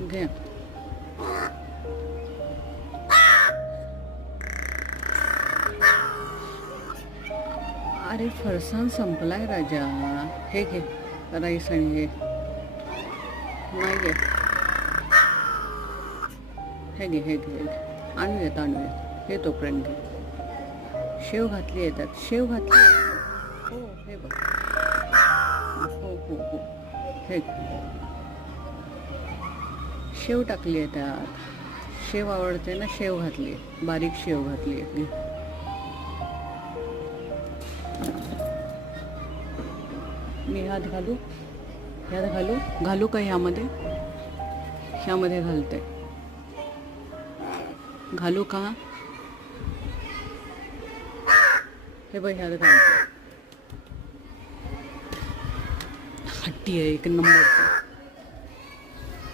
घे. अरे फरसाण संपलाय राजा. हे घे राईस आणि घे. नाही घे. हे घे हे घे आणूयात आणूयात. हे तोपर्यंत घे. शेव घातली आहे त्यात. शेव घातली. हो हे बघ. हो हो हो हे शेव टाकली आहे त्यात. शेव आवडते ना. शेव घातली आहे. बारीक शेव घातली आहे. मी ह्यात घालू. ह्यात घालू. घालू का ह्यामध्ये. ह्यामध्ये घालते. घालू का. हे बघ ह्यात घालते. हट्टी आहे एक नंबरचं.